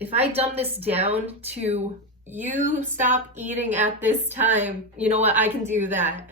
If I dumb this down to you stop eating at this time, you know what? I can do that.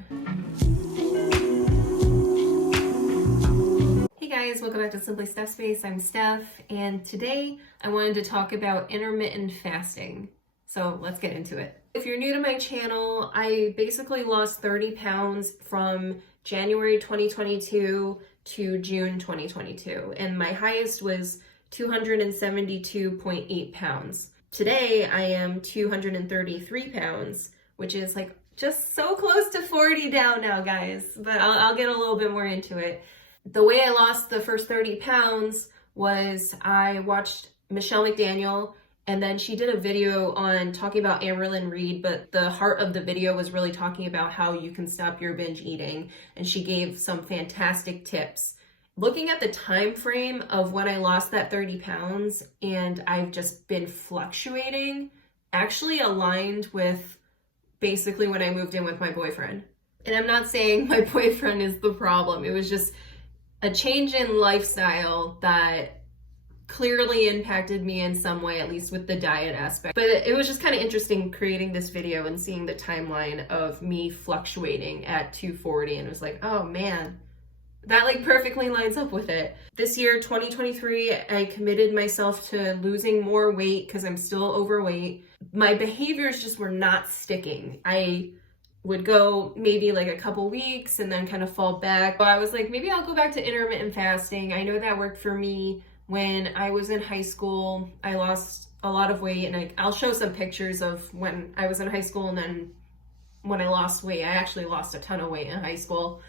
Hey guys, welcome back to Simply Steph Space. I'm Steph, and today I wanted to talk about intermittent fasting. So let's get into it. If you're new to my channel, I basically lost 30 pounds from January 2022 to June 2022, and my highest was 272.8 pounds. Today I am 233 pounds, which is like just so close to 40 down now, guys, but I'll get a little bit more into it. The way I lost the first 30 pounds was I watched Michelle McDaniel, and then she did a video on talking about Amberlynn Reid, but the heart of the video was really talking about how you can stop your binge eating, and she gave some fantastic tips. Looking at the time frame of when I lost that 30 pounds and I've just been fluctuating, actually aligned with basically when I moved in with my boyfriend. And I'm not saying my boyfriend is the problem. It was just a change in lifestyle that clearly impacted me in some way, at least with the diet aspect. But it was just kind of interesting creating this video and seeing the timeline of me fluctuating at 240, and it was like, oh man, that like perfectly lines up with it. This year, 2023, I committed myself to losing more weight because I'm still overweight. My behaviors just were not sticking. I would go maybe like a couple weeks and then kind of fall back. So I was like, maybe I'll go back to intermittent fasting. I know that worked for me when I was in high school. I lost a lot of weight, and I'll show some pictures of when I was in high school and then when I lost weight. I actually lost a ton of weight in high school.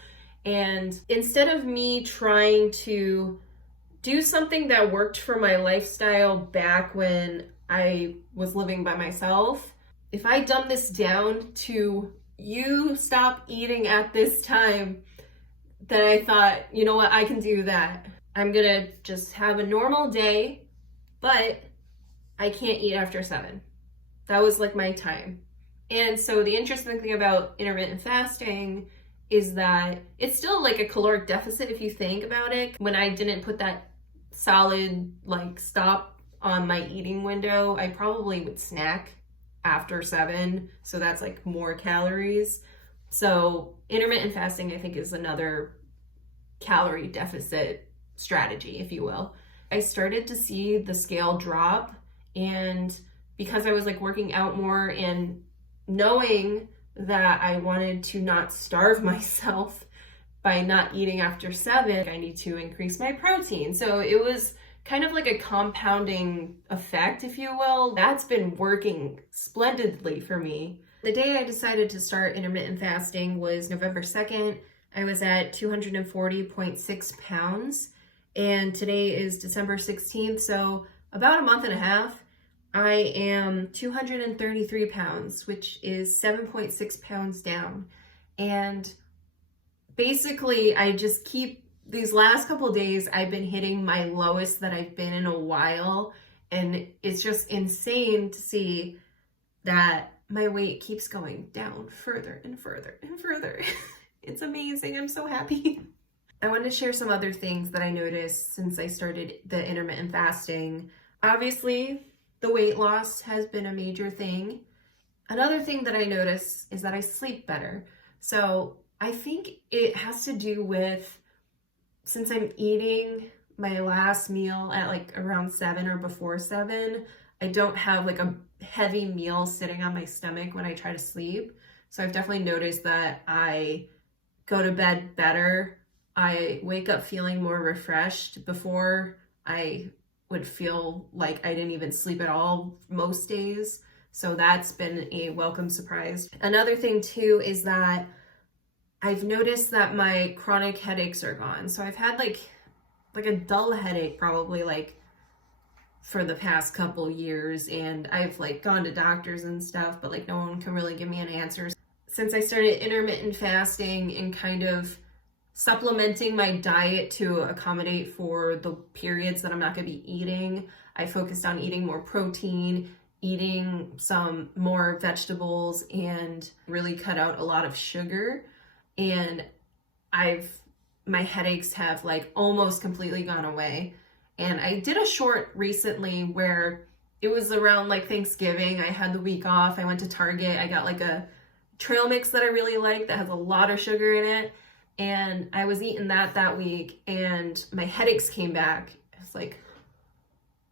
And instead of me trying to do something that worked for my lifestyle back when I was living by myself, if I dumb this down to you stop eating at this time, then I thought, you know what, I can do that. I'm gonna just have a normal day, but I can't eat after 7. That was like my time. And so the interesting thing about intermittent fasting is that it's still like a caloric deficit if you think about it. When I didn't put that solid like stop on my eating window, I probably would snack after 7, so that's like more calories. So intermittent fasting, I think, is another calorie deficit strategy, if you will. I started to see the scale drop, and because I was like working out more and knowing that I wanted to not starve myself by not eating after 7, I need to increase my protein. So it was kind of like a compounding effect, if you will. That's been working splendidly for me. The day I decided to start intermittent fasting was November 2nd. I was at 240.6 pounds, and today is December 16th, so about a month and a half. I am 233 pounds, which is 7.6 pounds down. And basically, I just keep, these last couple of days, I've been hitting my lowest that I've been in a while. And it's just insane to see that my weight keeps going down further and further and further. It's amazing. I'm so happy. I wanted to share some other things that I noticed since I started the intermittent fasting. Obviously, the weight loss has been a major thing. Another thing that I notice is that I sleep better. So I think it has to do with, since I'm eating my last meal at like around 7 or before 7, I don't have like a heavy meal sitting on my stomach when I try to sleep. So I've definitely noticed that I go to bed better. I wake up feeling more refreshed. Before, I would feel like I didn't even sleep at all most days. So that's been a welcome surprise. Another thing too is that I've noticed that my chronic headaches are gone. So I've had like a dull headache probably like for the past couple years, and I've like gone to doctors and stuff, but like no one can really give me an answer. Since I started intermittent fasting and kind of supplementing my diet to accommodate for the periods that I'm not going to be eating, I focused on eating more protein, eating some more vegetables, and really cut out a lot of sugar. And my headaches have like almost completely gone away. And I did a short recently where it was around like Thanksgiving. I had the week off. I went to Target. I got like a trail mix that I really like that has a lot of sugar in it. And I was eating that week and my headaches came back. I was like,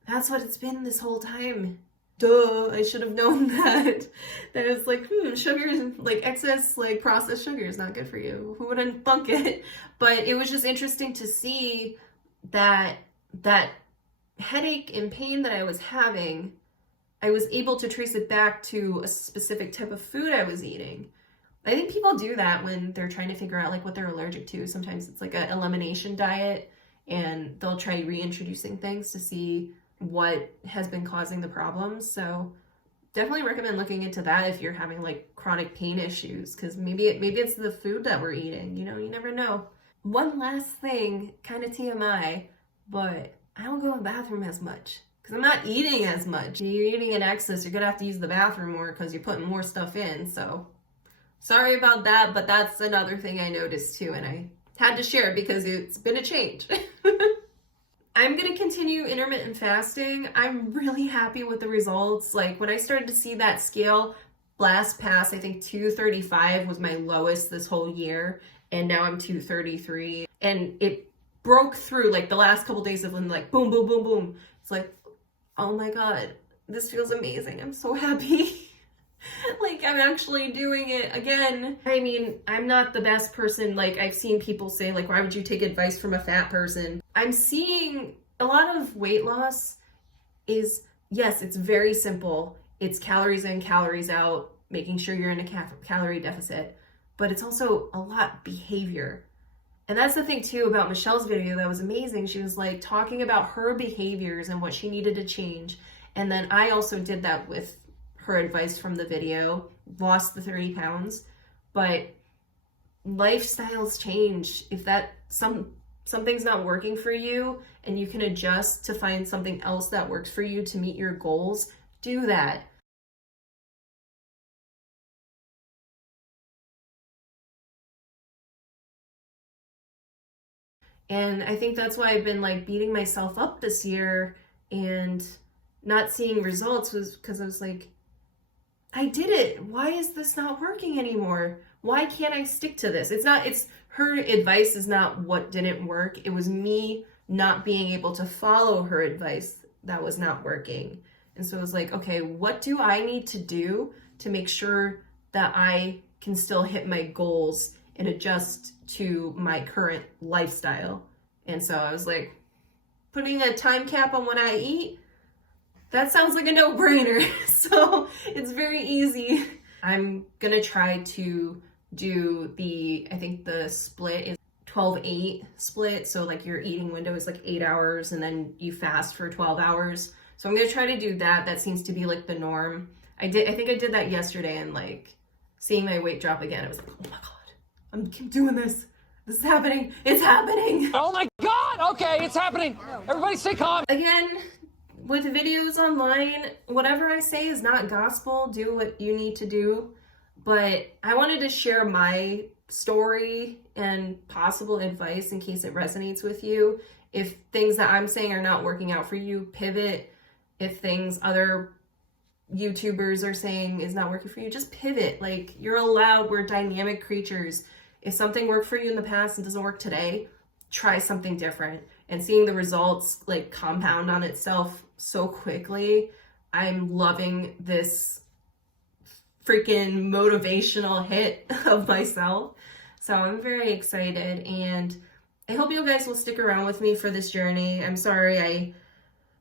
that's what it's been this whole time. Duh, I should have known that. That it's like, sugar, like excess, like processed sugar is not good for you. Who wouldn't thunk it? But it was just interesting to see that headache and pain that I was having, I was able to trace it back to a specific type of food I was eating. I think people do that when they're trying to figure out like what they're allergic to. Sometimes it's like an elimination diet and they'll try reintroducing things to see what has been causing the problems. So definitely recommend looking into that if you're having like chronic pain issues, because maybe it's the food that we're eating. You know, you never know. One last thing, kind of TMI, but I don't go to the bathroom as much because I'm not eating as much. You're eating in excess, you're gonna have to use the bathroom more because you're putting more stuff in. So sorry about that, but that's another thing I noticed too, and I had to share it because it's been a change. I'm going to continue intermittent fasting. I'm really happy with the results. Like when I started to see that scale blast past, I think 235 was my lowest this whole year. And now I'm 233. And it broke through like the last couple days of like boom, boom, boom, boom. It's like, oh my God, this feels amazing. I'm so happy. Like I'm actually doing it again. I mean, I'm not the best person. Like I've seen people say like, why would you take advice from a fat person? I'm seeing a lot of weight loss is, yes, it's very simple. It's calories in, calories out, making sure you're in a calorie deficit, but it's also a lot behavior. And that's the thing too about Michelle's video that was amazing. She was like talking about her behaviors and what she needed to change. And then I also did that with her advice from the video, lost the 30 pounds, but lifestyles change. If that something's not working for you and you can adjust to find something else that works for you to meet your goals, do that. And I think that's why I've been like beating myself up this year and not seeing results, was because I was like, I did it. Why is this not working anymore? Why can't I stick to this? It's her advice is not what didn't work. It was me not being able to follow her advice that was not working. And so I was like, okay, what do I need to do to make sure that I can still hit my goals and adjust to my current lifestyle? And so I was like, putting a time cap on when I eat, that sounds like a no-brainer. So it's very easy. I'm gonna try to do I think the split is 12-8 split. So like your eating window is like 8 hours and then you fast for 12 hours. So I'm gonna try to do that. That seems to be like the norm. I think I did that yesterday, and like seeing my weight drop again, I was like, oh my God, I'm doing this. This is happening. It's happening. Oh my God. Okay, it's happening. Everybody stay calm. Again, with videos online, whatever I say is not gospel. Do what you need to do. But I wanted to share my story and possible advice in case it resonates with you. If things that I'm saying are not working out for you, pivot. If things other YouTubers are saying is not working for you, just pivot. Like, you're allowed. We're dynamic creatures. If something worked for you in the past and doesn't work today, try something different. And seeing the results like compound on itself so quickly, I'm loving this freaking motivational hit of myself. So I'm very excited, and I hope you guys will stick around with me for this journey. I'm sorry I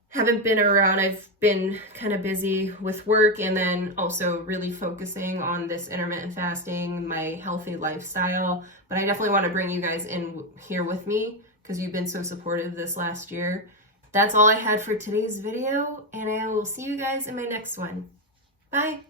haven't been around. I've been kind of busy with work and then also really focusing on this intermittent fasting, my healthy lifestyle. But I definitely want to bring you guys in here with me because you've been so supportive this last year. That's all I had for today's video, and I will see you guys in my next one. Bye.